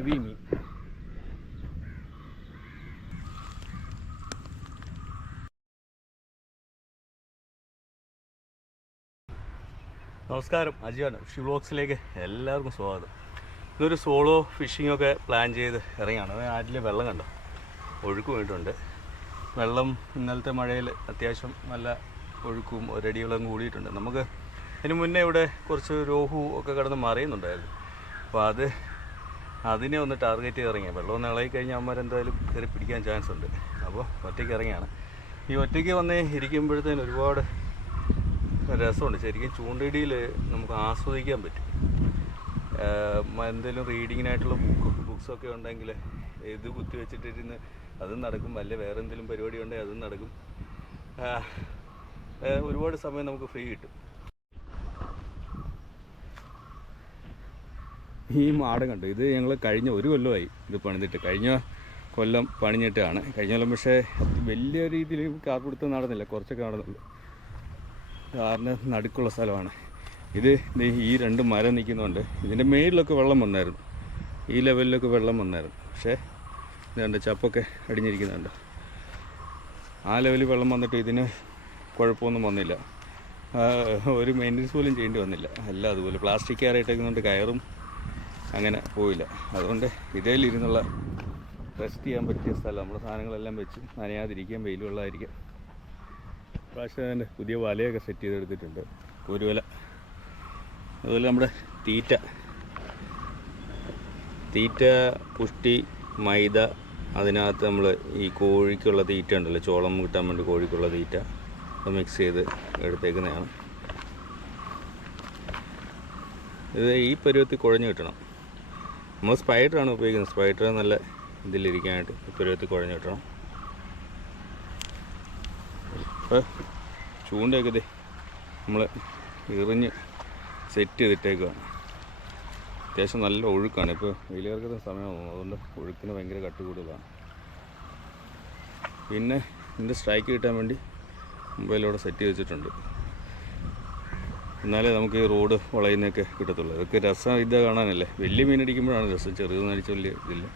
Heavy മീൻ. നമസ്കാരം, അജിയാണ്. Fish വ്ളോഗ്സിലേക്ക് എല്ലാവർക്കും സ്വാഗതം. ഇതൊരു സോളോ ഫിഷിങ്ങൊക്കെ പ്ലാൻ ചെയ്ത് ഇറങ്ങിയാണ്. ആറ്റിലെ വെള്ളം കണ്ടോ, ഒഴുക്ക് വീണിട്ടുണ്ട്. വെള്ളം ഇന്നലത്തെ മഴയിൽ അത്യാവശ്യം നല്ല ഒഴുക്കും ഒരടികളും കൂടിയിട്ടുണ്ട്. നമുക്ക് അതിന് മുന്നേ ഇവിടെ കുറച്ച് രോഹു ഒക്കെ കിടന്ന് മറിയുന്നുണ്ടായിരുന്നു. അപ്പോൾ അതിനെ ഒന്ന് ടാർഗറ്റ് ചെയ്ത് ഇറങ്ങിയ വെള്ളം ഒന്ന് ഇളകി കഴിഞ്ഞാൽ അവന്മാരെന്തായാലും കയറി പിടിക്കാൻ ചാൻസ് ഉണ്ട്. അപ്പോൾ ഒറ്റയ്ക്ക് ഇറങ്ങിയാണ്. ഈ ഒറ്റയ്ക്ക് വന്ന് ഇരിക്കുമ്പോഴത്തേന് ഒരുപാട് രസമുണ്ട്. ശരിക്കും ചൂണ്ടയിടിയിൽ നമുക്ക് ആസ്വദിക്കാൻ പറ്റും. എന്തെങ്കിലും റീഡിങ്ങിനായിട്ടുള്ള ബുക്സൊക്കെ ഉണ്ടെങ്കിൽ ഇത് കുത്തി വെച്ചിട്ടിരുന്ന് അതും നടക്കും. വല്ല വേറെ എന്തെങ്കിലും പരിപാടി ഉണ്ടെങ്കിൽ അതും നടക്കും. ഒരുപാട് സമയം നമുക്ക് ഫ്രീ കിട്ടും. ഈ മാടം കണ്ടു, ഇത് ഞങ്ങൾ കഴിഞ്ഞ ഒരു കൊല്ലമായി ഇത് പണിതിട്ട്. കഴിഞ്ഞ കൊല്ലം പണിഞ്ഞിട്ടാണ്. കഴിഞ്ഞ കൊല്ലം പക്ഷേ വലിയ രീതിയിൽ കാർപിടുത്തം നടന്നില്ല, കുറച്ചൊക്കെ നടന്നുള്ളൂ. കാരണം നടുക്കുള്ള സ്ഥലമാണ് ഇത്. ഈ രണ്ട് മരം നിൽക്കുന്നുണ്ട്. ഇതിൻ്റെ മേളിലൊക്കെ വെള്ളം വന്നായിരുന്നു, ഈ ലെവലിലൊക്കെ വെള്ളം വന്നായിരുന്നു. പക്ഷേ ഇതുണ്ട്, ചപ്പൊക്കെ അടിഞ്ഞിരിക്കുന്നുണ്ട്. ആ ലെവലിൽ വെള്ളം വന്നിട്ട് ഇതിന് കുഴപ്പമൊന്നും വന്നില്ല. ഒരു മെയിൻ്റനൻസ് പോലും ചെയ്യേണ്ടി വന്നില്ല. അല്ല അതുപോലെ പ്ലാസ്റ്റിക് കയറിയിട്ടേക്കുന്നുണ്ട്, കയറും അങ്ങനെ പോയില്ല. അതുകൊണ്ട് ഇതേലിരുന്നുള്ള റെസ്റ്റ് ചെയ്യാൻ പറ്റിയ സ്ഥലം. നമ്മുടെ സാധനങ്ങളെല്ലാം വെച്ച് നനയാതിരിക്കാൻ, വെയിൽ വെള്ളമായിരിക്കാം. പ്രാവശ്യം തന്നെ പുതിയ വലയൊക്കെ സെറ്റ് ചെയ്തെടുത്തിട്ടുണ്ട്, ഒരു വല. അതുപോലെ നമ്മുടെ തീറ്റ പുഷ്ടി മൈദ, അതിനകത്ത് നമ്മൾ ഈ കോഴിക്കുള്ള തീറ്റ ഉണ്ടല്ലോ, ചോളം കിട്ടാൻ വേണ്ടി കോഴിക്കുള്ള തീറ്റ അത് മിക്സ് ചെയ്ത് എടുത്തേക്കുന്നതാണ്. ഇത് ഈ പരുവത്തിൽ കുഴഞ്ഞ് കിട്ടണം. നമ്മൾ സ്പൈഡറാണ് ഉപയോഗിക്കുന്നത്. സ്പൈഡർ നല്ല ഇതിലിരിക്കാനായിട്ട് ഈ പരുവത്തിൽ കുഴഞ്ഞ് കിട്ടണം. ഇപ്പോൾ ചൂണ്ടയൊക്കെ ഇതേ നമ്മൾ എറിഞ്ഞ് സെറ്റ് ചെയ്തിട്ടേക്കുകയാണ്. അത്യാവശ്യം നല്ല ഒഴുക്കാണ്. ഇപ്പോൾ വെയിലിറക്കുന്ന സമയമാണ്, അതുകൊണ്ട് ഒഴുക്കിന് ഭയങ്കര കട്ട് കൂടുതലാണ്. പിന്നെ ഇതിൻ്റെ സ്ട്രൈക്ക് കിട്ടാൻ വേണ്ടി മൊബൈലിലൂടെ സെറ്റ് ചെയ്ത് വെച്ചിട്ടുണ്ട്. എന്നാലേ നമുക്ക് ഈ റോഡ് വളയുന്നതൊക്കെ കിട്ടത്തുള്ളൂ. അതൊക്കെ രസം ഇത് കാണാനല്ലേ. വലിയ മീനടിക്കുമ്പോഴാണ് രസം, ചെറുതെന്ന് അടിച്ച വലിയ ഇതില്ല.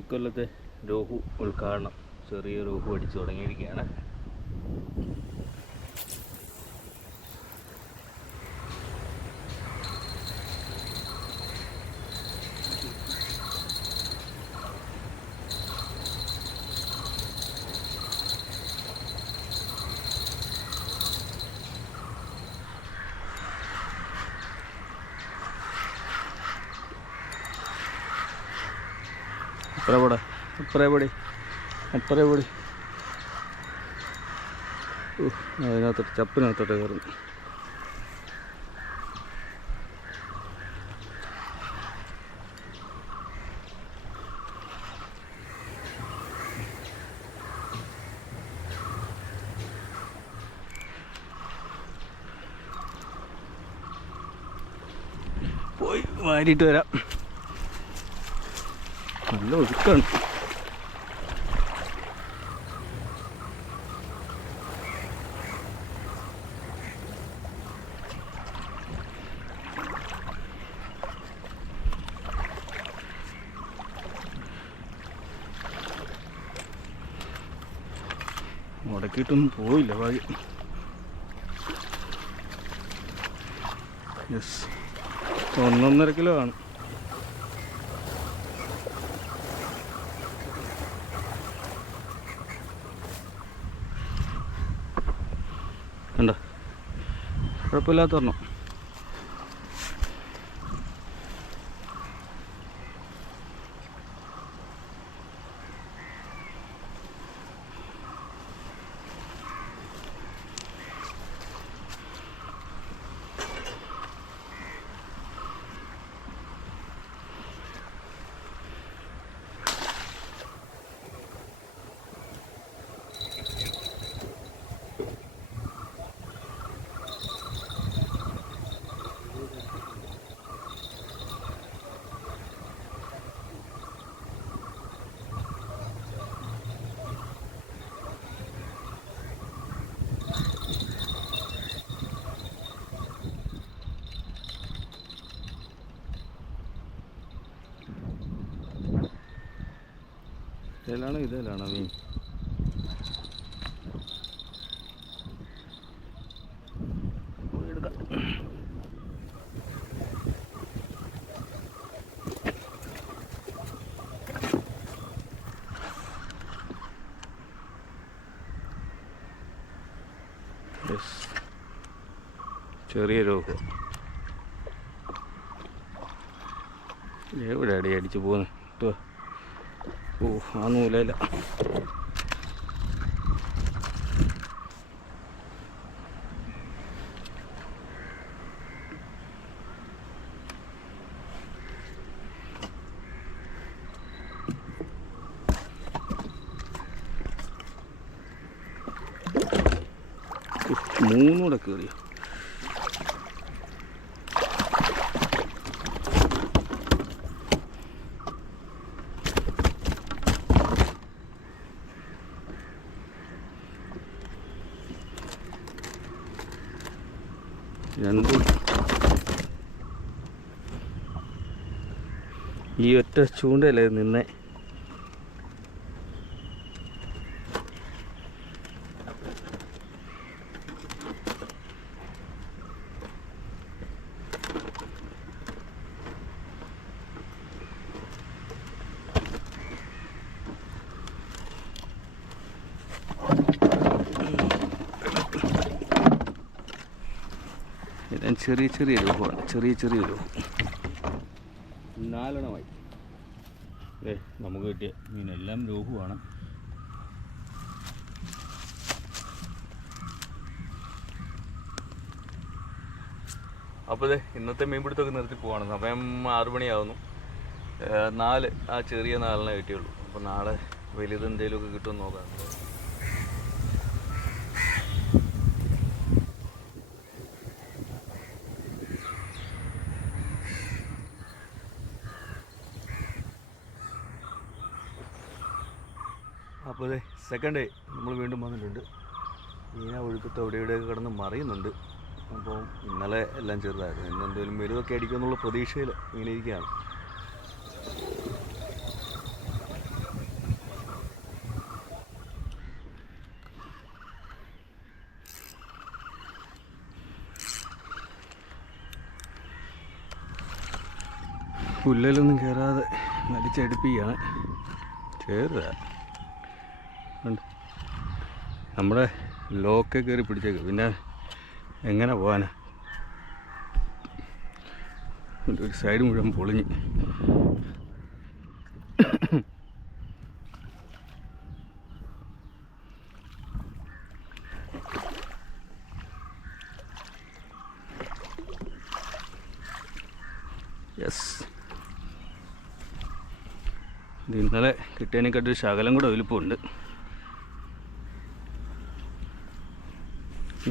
ഇക്കൊല്ലത്തെ രോഹു ഉദ്ഘാടനം, ചെറിയ രോഹു അടിച്ചു തുടങ്ങിയിരിക്കുകയാണ്. അപ്പറേ പൊടി അതിനകത്തോട്ട് ചപ്പിനകത്തോട്ട് കയറുന്നു. പോയി വാരിയിട്ട് വരാം. നല്ല ഒഴുക്കാണ്. മുടക്കിയിട്ടൊന്നും പോയില്ല ഭാഗ്യം. യെസ്, 1.5 കിലോ ആണ്. കണ്ടോ, കുഴപ്പമില്ലാത്ത ഒരെണ്ണം. ഇതിലാണോ ഇതിലാണോ മീൻ? എടുക്കാം. ചെറിയ രോഗം എവിടെ അടി അടിച്ച് പോകുന്നു? ഓ, ആ നൂലല്ല. മൂന്നൂടെ കയറിയോ? രണ്ടും ഈ ഒറ്റ ചൂണ്ടല്ലേ നിന്നെ. ചെറിയ ചെറിയ രൂപമാണ്, ചെറിയ ചെറിയ രൂപം. 4 എണ്ണമായി. നമുക്ക് കിട്ടിയ മീനെല്ലാം രൂപമാണ്. അപ്പോൾ ഇന്നത്തെ മീൻപിടുത്തമൊക്കെ നിർത്തി പോവാണ്. സമയം 6 മണിയാവുന്നു. 4 ആ ചെറിയ 4 കിട്ടിയുള്ളൂ. അപ്പോൾ നാളെ വലുതെന്തെങ്കിലുമൊക്കെ കിട്ടുമെന്ന് നോക്കാം. അപ്പോൾ സെക്കൻഡ് ഡേ നമ്മൾ വീണ്ടും വന്നിട്ടുണ്ട്. മീന ഒഴുക്കത്ത് അവിടെ ഇവിടെയൊക്കെ കിടന്ന് മറിയുന്നുണ്ട്. അപ്പോൾ ഇന്നലെ എല്ലാം ചെറുതായിരുന്നു. ഇന്ന് എന്തെങ്കിലും വലുതൊക്കെ അടിക്കുമെന്നുള്ള പ്രതീക്ഷയിൽ ഇങ്ങനെ ഇരിക്കുകയാണ്. പുല്ലലൊന്നും കയറാതെ വലിച്ചടുപ്പിക്കുകയാണ്. ചേറുക നമ്മുടെ ലോക്കെ കയറി പിടിച്ചേക്ക്. പിന്നെ എങ്ങനെ പോകാനാ? ഒരു സൈഡ് മുഴുവൻ പൊളിഞ്ഞ്. യെസ്, ഇത് ഇന്നലെ കിട്ടിയതിനെക്കാട്ടൊരു ശകലം കൂടെ വലിപ്പമുണ്ട്.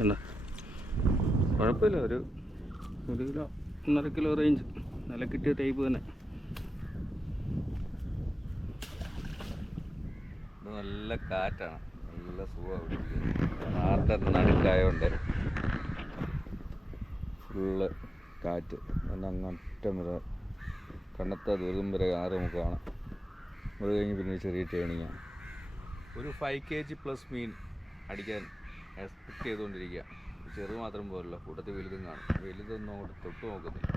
എന്താ കുഴപ്പമില്ല, ഒരു കിലോ 1.5 കിലോ റേഞ്ച്. നല്ല കിട്ടിയ ടൈപ്പ് തന്നെ. നല്ല കാറ്റാണ്, നല്ല സുഖമാണ്. നാട്ടിലെ നടുക്കായതുകൊണ്ട് ഫുള്ള് കാറ്റ്. അങ്ങറ്റം വരെ കണ്ണത്ത ദൂരം വരെ 6 മുക്കാണ്. അത് കഴിഞ്ഞ് പിന്നെ ചെറിയ ടേണിങ്ങാണ്. ഒരു 5 kg പ്ലസ് മീൻ അടിക്കാൻ എക്സ്പെക്ട് ചെയ്തുകൊണ്ടിരിക്കുക. ചെറു മാത്രം പോരല്ലോ, കൂട്ടത്തിൽ വലുതും കാണും. വലുതൊന്നും അങ്ങോട്ട് തൊട്ട് നോക്കുന്നില്ല.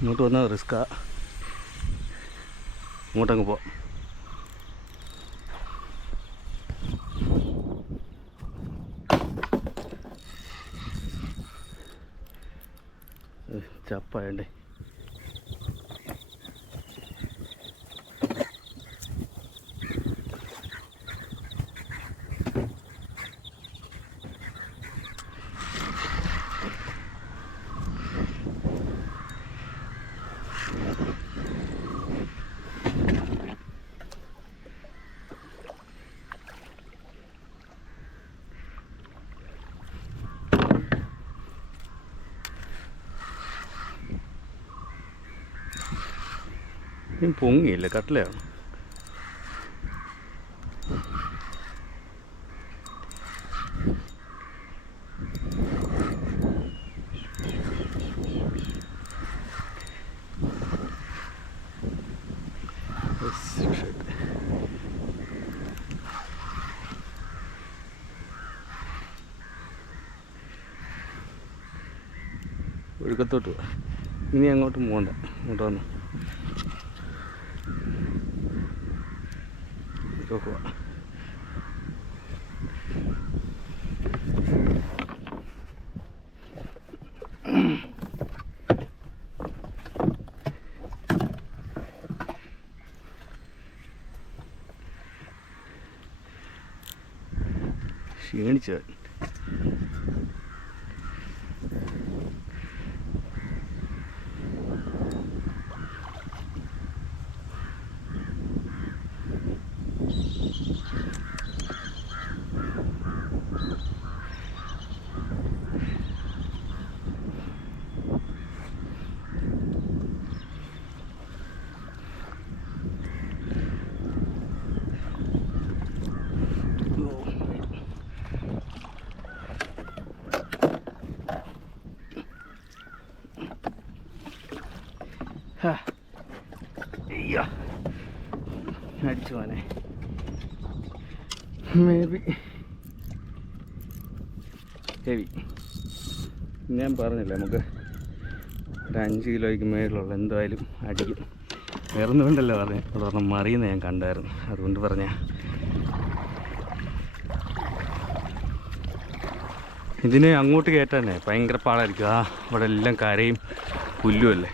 ഇങ്ങോട്ട് വന്നാൽ റിസ്ക്കാ. ഇങ്ങോട്ടങ്ങ് പോവാം. ചപ്പായണ്ടേ. പൊങ്ങിയില്ല, കട്ടിലാണ്. ഒഴുക്കത്തോട്ട് ഇനി അങ്ങോട്ട് പോകണ്ട, ഇങ്ങോട്ട് വന്നു പോവാം. ക്ഷീണിച്ചു. അയ്യോ, അടിച്ചു പോനെ. May be heavy. ഞാൻ പറഞ്ഞില്ലേ, നമുക്ക് ഒരു 5 കിലോയ്ക്ക് മേളിലുള്ള എന്തായാലും അടിക്കും. വേറൊന്നും വേണ്ടല്ലോ പറഞ്ഞു. അതോർണം മറിയുന്ന ഞാൻ കണ്ടായിരുന്നു, അതുകൊണ്ട് പറഞ്ഞ. ഇതിന് അങ്ങോട്ട് കയറ്റാനേ ഭയങ്കര പാടായിരിക്കും. ഇവിടെ എല്ലാം കരയും പുല്ലുമല്ലേ.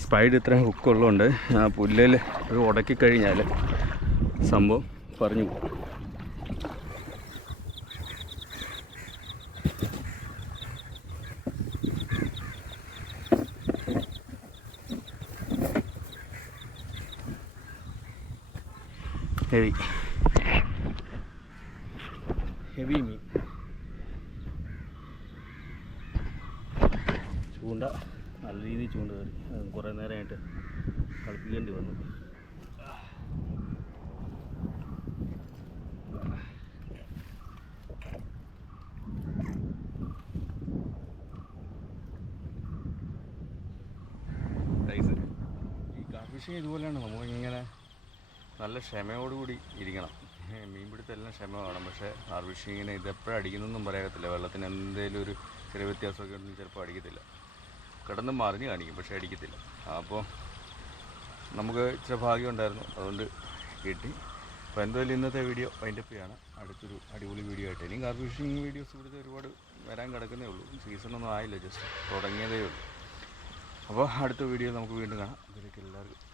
സ്പൈഡ് ഇത്രയും ഹുക്കുള്ളതുകൊണ്ട് ആ പുല്ലിൽ ഒരു ഉടക്കി കഴിഞ്ഞാൽ സംഭവം പറഞ്ഞു പോകും. ഹെവി ഹെവി മീൻ. ചൂണ്ട നല്ല രീതിയിൽ ചൂണ്ട കയറി. കുറേ നേരമായിട്ട് കളിപ്പിക്കേണ്ടി വന്നു. ഈ കാർ ഫിഷിങ് ഇതുപോലെയാണ്. നമ്മളിങ്ങനെ നല്ല ക്ഷമയോടുകൂടി ഇരിക്കണം. മീൻപിടുത്തം എല്ലാം ക്ഷമ വേണം. പക്ഷേ കാർ ഫിഷിങ്ങിന് ഇതെപ്പോഴും അടിക്കുന്നൊന്നും പറയാകത്തില്ല. വെള്ളത്തിന് എന്തെങ്കിലും ഒരു ചെറിയ വ്യത്യാസമൊക്കെ ഉണ്ടെങ്കിൽ ചിലപ്പോൾ അടിക്കത്തില്ല. കിടന്ന് മറിഞ്ഞ് കാണിക്കും, പക്ഷേ അടിക്കത്തില്ല. അപ്പോൾ നമുക്ക് ഇച്ചിരി ഭാഗ്യം ഉണ്ടായിരുന്നു, അതുകൊണ്ട് കിട്ടി. അപ്പോൾ എന്തായാലും ഇന്നത്തെ വീഡിയോ വൈൻഡപ്പ് ചെയ്യാണ്. അടുത്തൊരു അടിപൊളി വീഡിയോ ആയിട്ട് ഇനിയും കാർ ഫിഷിങ് വീഡിയോസ് ഇവിടുത്തെ ഒരുപാട് വരാൻ കിടക്കുന്നേ ഉള്ളൂ. സീസണൊന്നും ആയില്ല, ജസ്റ്റ് തുടങ്ങിയതേ ഉള്ളൂ. അപ്പോൾ അടുത്ത വീഡിയോ നമുക്ക് വീണ്ടും കാണാം. ഇതിലേക്ക് എല്ലാവർക്കും